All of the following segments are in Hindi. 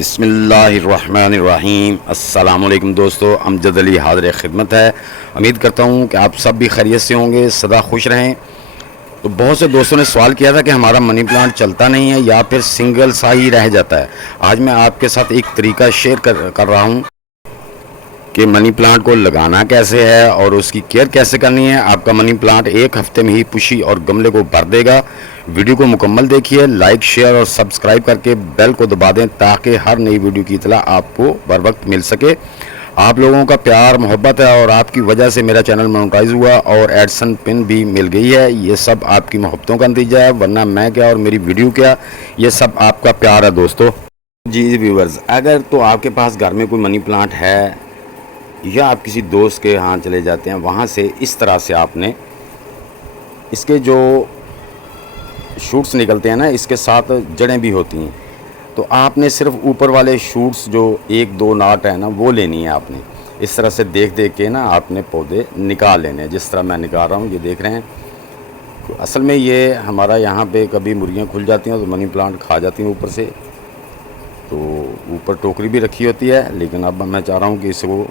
बिस्मिल्लाहिर्रहमानिर्रहीम। अस्सलामुअलैकुम दोस्तों, अमजद अली हाज़िर खिदमत है। उम्मीद करता हूँ कि आप सब भी खैरियत से होंगे, सदा खुश रहें। तो बहुत से दोस्तों ने सवाल किया था कि हमारा मनी प्लांट चलता नहीं है या फिर सिंगल सा ही रह जाता है। आज मैं आपके साथ एक तरीका शेयर कर रहा हूँ कि मनी प्लांट को लगाना कैसे है और उसकी केयर कैसे करनी है। आपका मनी प्लांट एक हफ्ते में ही पुशी और गमले को भर देगा। वीडियो को मुकम्मल देखिए, लाइक शेयर और सब्सक्राइब करके बेल को दबा दें ताकि हर नई वीडियो की इतला आपको बर वक्त मिल सके। आप लोगों का प्यार मोहब्बत है और आपकी वजह से मेरा चैनल मोनेटाइज हुआ और एडसन पिन भी मिल गई है। ये सब आपकी मोहब्बतों का नतीजा है, वरना मैं क्या और मेरी वीडियो क्या, ये सब आपका प्यार है दोस्तों। जी व्यूवर्स, अगर तो आपके पास घर में कोई मनी प्लांट है या आप किसी दोस्त के यहाँ चले जाते हैं, वहाँ से इस तरह से आपने इसके जो शूट्स निकलते हैं ना, इसके साथ जड़ें भी होती हैं, तो आपने सिर्फ ऊपर वाले शूट्स जो एक दो नाट है ना, वो लेनी है आपने। इस तरह से देख देख के ना आपने पौधे निकाल लेने हैं, जिस तरह मैं निकाल रहा हूँ। ये देख रहे हैं, तो असल में ये हमारा यहाँ पे कभी मुर्गियाँ खुल जाती हैं तो मनी प्लांट खा जाती हैं ऊपर से, तो ऊपर टोकरी भी रखी होती है। लेकिन अब मैं चाह रहा हूँ कि इसको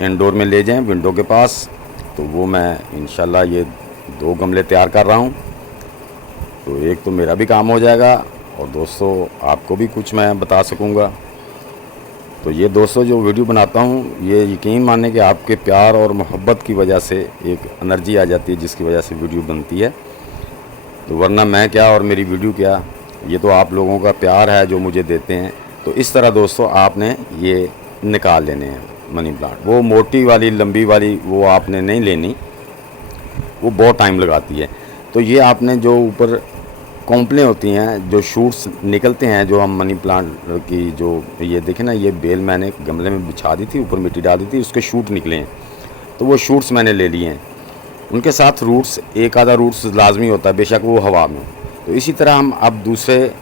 इंडोर में ले जाएं, विंडो के पास। तो वो मैं इंशाल्लाह ये 2 गमले तैयार कर रहा हूँ, तो एक तो मेरा भी काम हो जाएगा और दोस्तों आपको भी कुछ मैं बता सकूँगा। तो ये दोस्तों जो वीडियो बनाता हूँ, ये यकीन माने कि आपके प्यार और मोहब्बत की वजह से एक एनर्जी आ जाती है जिसकी वजह से वीडियो बनती है। तो वरना मैं क्या और मेरी वीडियो क्या, ये तो आप लोगों का प्यार है जो मुझे देते हैं। तो इस तरह दोस्तों आपने ये निकाल लेने हैं मनी प्लांट। वो मोटी वाली लंबी वाली वो आपने नहीं लेनी, वो बहुत टाइम लगाती है। तो ये आपने जो ऊपर कॉम्पलें होती हैं, जो शूट्स निकलते हैं, जो हम मनी प्लांट की जो ये देखें ना, ये बेल मैंने गमले में बिछा दी थी, ऊपर मिट्टी डाल दी थी, उसके शूट निकले हैं। तो वो शूट्स मैंने ले लिए हैं, उनके साथ रूट्स, एक आधा रूट्स लाजमी होता है, बेशक वो हवा में। तो इसी तरह हम अब दूसरे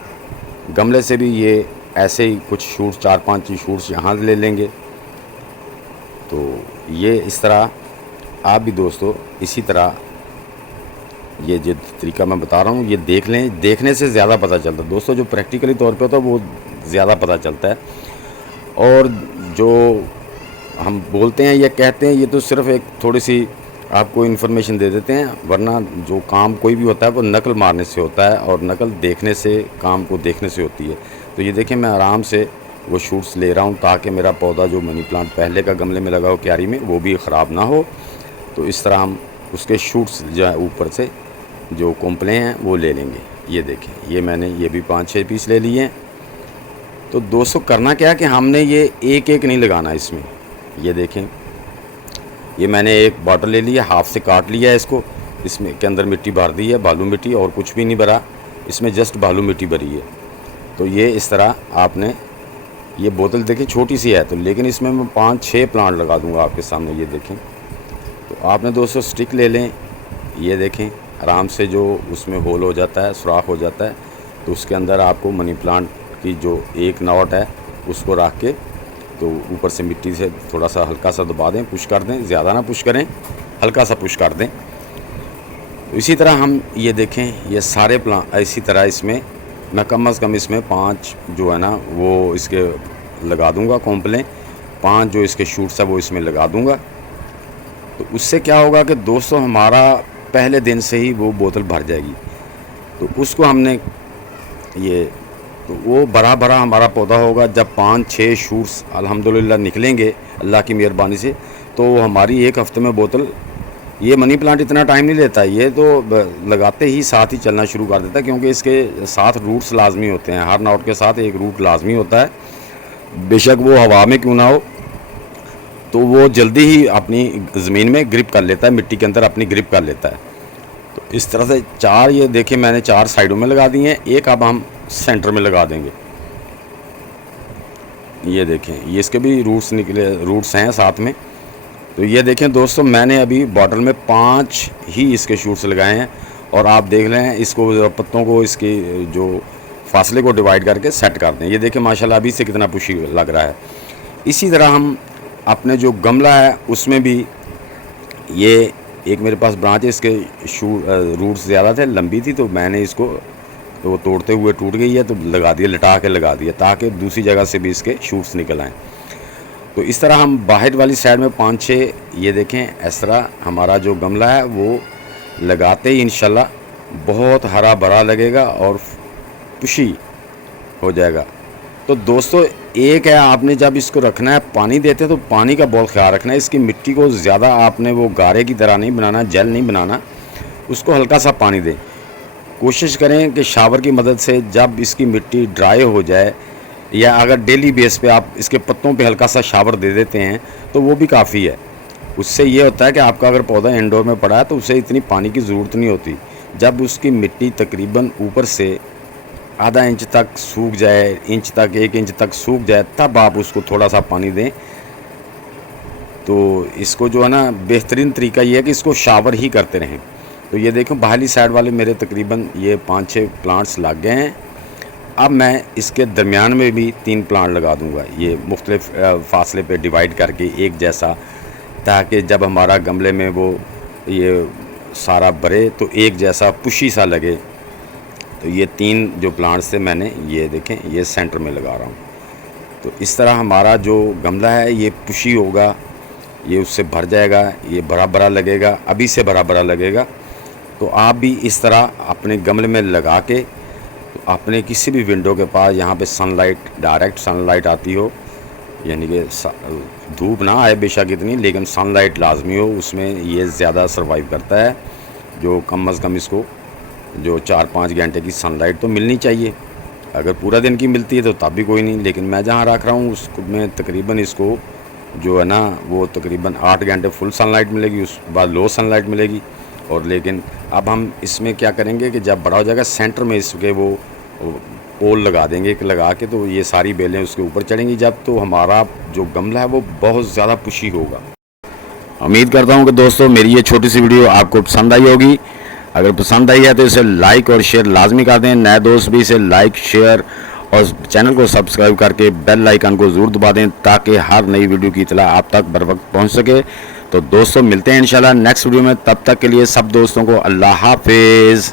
गमले से भी ये ऐसे ही कुछ शूट्स, 4-5 शूट्स यहाँ ले लेंगे। तो ये इस तरह आप भी दोस्तों इसी तरह ये जो तरीका मैं बता रहा हूँ ये देख लें। देखने से ज़्यादा पता चलता है दोस्तों, जो प्रैक्टिकली तौर पे होता है वो ज़्यादा पता चलता है। और जो हम बोलते हैं या कहते हैं, ये तो सिर्फ एक थोड़ी सी आपको इन्फॉर्मेशन दे देते हैं, वरना जो काम कोई भी होता है वो नकल मारने से होता है और नकल देखने से, काम को देखने से होती है। तो ये देखें, मैं आराम से वो शूट्स ले रहा हूँ ताकि मेरा पौधा जो मनी प्लांट पहले का गमले में लगा हो क्यारी में, वो भी ख़राब ना हो। तो इस तरह हम उसके शूट्स जो है ऊपर से जो कॉम्पलें हैं वो ले लेंगे। ये देखें, ये मैंने ये भी 5-6 पीस ले लिए हैं। तो दोस्तों करना क्या है कि हमने ये एक एक नहीं लगाना इसमें। ये देखें, ये मैंने एक बॉटल ले लिया, हाफ से काट लिया है इसको, इसमें के अंदर मिट्टी भर दी है, बालू मिट्टी, और कुछ भी नहीं भरा, इसमें जस्ट बालू मिट्टी भरी है। तो ये इस तरह आपने, ये बोतल देखें छोटी सी है, तो लेकिन इसमें मैं 5-6 प्लांट लगा दूंगा आपके सामने। ये देखें, तो आपने दोस्तों स्टिक ले लें। ये देखें, आराम से जो उसमें होल हो जाता है, सुराख हो जाता है, तो उसके अंदर आपको मनी प्लांट की जो एक नॉट है उसको रख के, तो ऊपर से मिट्टी से थोड़ा सा हल्का सा दबा दें, पुश कर दें, ज़्यादा ना पुश करें, हल्का सा पुश कर दें। तो इसी तरह हम ये देखें, ये सारे प्लांट इसी तरह इसमें मैं कम से कम इसमें 5 जो है ना वो इसके लगा दूंगा कॉम्पलें, 5 जो इसके शूट्स है वो इसमें लगा दूंगा। तो उससे क्या होगा कि दोस्तों हमारा पहले दिन से ही वो बोतल भर जाएगी। तो उसको हमने ये, तो वो बड़ा बड़ा हमारा पौधा होगा। जब 5-6 शूट्स अल्हम्दुलिल्लाह निकलेंगे अल्लाह की मेहरबानी से, तो हमारी एक हफ़्ते में बोतल, ये मनी प्लांट इतना टाइम नहीं लेता, ये तो लगाते ही साथ ही चलना शुरू कर देता है, क्योंकि इसके साथ रूट्स लाजमी होते हैं। हर नॉट के साथ एक रूट लाजमी होता है, बेशक वो हवा में क्यों ना हो। तो वो जल्दी ही अपनी ज़मीन में ग्रिप कर लेता है, मिट्टी के अंदर अपनी ग्रिप कर लेता है। तो इस तरह से 4, ये देखें मैंने 4 साइडों में लगा दिए हैं, एक अब हम सेंटर में लगा देंगे। ये देखें, ये इसके भी रूट्स निकले, रूट्स हैं साथ में। तो ये देखें दोस्तों, मैंने अभी बॉटल में 5 ही इसके शूट्स लगाए हैं, और आप देख रहे हैं इसको, पत्तों को, इसकी जो फासले को डिवाइड करके सेट कर दें। ये देखें माशाल्लाह अभी से कितना पुशी लग रहा है। इसी तरह हम अपने जो गमला है उसमें भी, ये एक मेरे पास ब्रांच है, इसके रूट्स ज़्यादा थे, लंबी थी, तो मैंने इसको तो वो तोड़ते हुए टूट गई है, तो लगा दिया, लटा के लगा दिया ताकि दूसरी जगह से भी इसके शूट्स निकल आएँ। तो इस तरह हम बाहर वाली साइड में 5-6 ये देखें इस तरह हमारा जो गमला है वो लगाते ही इंशाल्लाह बहुत हरा भरा लगेगा और खुशी हो जाएगा। तो दोस्तों एक है, आपने जब इसको रखना है पानी देते हैं तो पानी का बहुत ख्याल रखना है। इसकी मिट्टी को ज़्यादा आपने वो गारे की तरह नहीं बनाना, जेल नहीं बनाना, उसको हल्का सा पानी दें। कोशिश करें कि शावर की मदद से जब इसकी मिट्टी ड्राई हो जाए, या अगर डेली बेस पे आप इसके पत्तों पे हल्का सा शावर दे देते हैं तो वो भी काफ़ी है। उससे ये होता है कि आपका अगर पौधा इंडोर में पड़ा है तो उसे इतनी पानी की ज़रूरत नहीं होती। जब उसकी मिट्टी तकरीबन ऊपर से आधा इंच तक सूख जाए, इंच तक 1 इंच तक सूख जाए, तब आप उसको थोड़ा सा पानी दें। तो इसको जो है ना बेहतरीन तरीका ये है कि इसको शावर ही करते रहें। तो ये देखो बाहरी साइड वाले मेरे तकरीबन ये 5-6 प्लांट्स लग गए हैं। अब मैं इसके दरमियान में भी 3 प्लांट लगा दूंगा, ये मुख्तलिफ फासले पे डिवाइड करके एक जैसा, ताकि जब हमारा गमले में वो ये सारा भरे तो एक जैसा पुशी सा लगे। तो ये 3 जो प्लांट्स थे मैंने ये देखें ये सेंटर में लगा रहा हूँ। तो इस तरह हमारा जो गमला है ये पुशी होगा, ये उससे भर जाएगा, ये भरा भरा लगेगा, अभी से भरा भरा लगेगा। तो आप भी इस तरह अपने गमले में लगा के, तो अपने किसी भी विंडो के पास यहाँ पे सनलाइट, डायरेक्ट सनलाइट आती हो, यानी कि धूप ना आए बेशक इतनी, लेकिन सनलाइट लाजमी हो, उसमें ये ज़्यादा सर्वाइव करता है। जो कम अज़ कम इसको जो 4-5 घंटे की सनलाइट तो मिलनी चाहिए। अगर पूरा दिन की मिलती है तो तब भी कोई नहीं, लेकिन मैं जहाँ रख रहा हूँ उसमें तकरीबन इसको जो है ना वो तकरीबन 8 घंटे फुल सनलाइट मिलेगी, उस बाद लो सनलाइट मिलेगी। और लेकिन अब हम इसमें क्या करेंगे कि जब बड़ा हो जाएगा सेंटर में इसके वो पोल लगा देंगे एक लगा के, तो ये सारी बेलें उसके ऊपर चढ़ेंगी जब, तो हमारा जो गमला है वो बहुत ज़्यादा पुशी होगा। उम्मीद करता हूँ कि दोस्तों मेरी ये छोटी सी वीडियो आपको पसंद आई होगी। अगर पसंद आई है तो इसे लाइक और शेयर लाजमी कर दें। नए दोस्त भी इसे लाइक, शेयर और चैनल को सब्सक्राइब करके बेल आइकन को ज़रूर दबा दें ताकि हर नई वीडियो की इत्तला आप तक बर वक्त पहुँच सके। तो दोस्तों मिलते हैं इंशाल्लाह नेक्स्ट वीडियो में, तब तक के लिए सब दोस्तों को अल्लाह हाफिज़।